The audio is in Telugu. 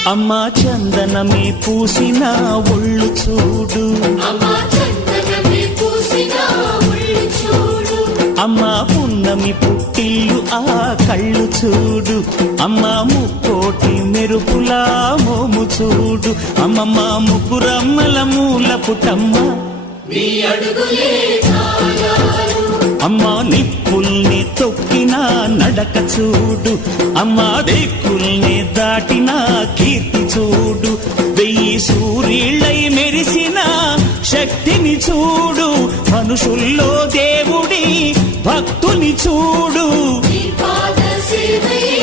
అమ్మా చందనమే పూసిన ఒళ్ళు చూడు, అమ్మా పున్నమి పుట్టిల్లు ఆ కళ్ళు చూడు, అమ్మా ముక్కోటి మెరుపులా మోము చూడు, అమ్మమ్మ ముగ్గురమ్మల మూల పుటమ్మ అమ్మా నిప్పుల్ని తొక్కిన నడక చూడు, అమ్మా దిక్కుల్ని దాటిన కీర్తి చూడు, 1000 సూర్యుళ్ళై మెరిసిన శక్తిని చూడు, మనుషుల్లో దేవుడి భక్తుని చూడు.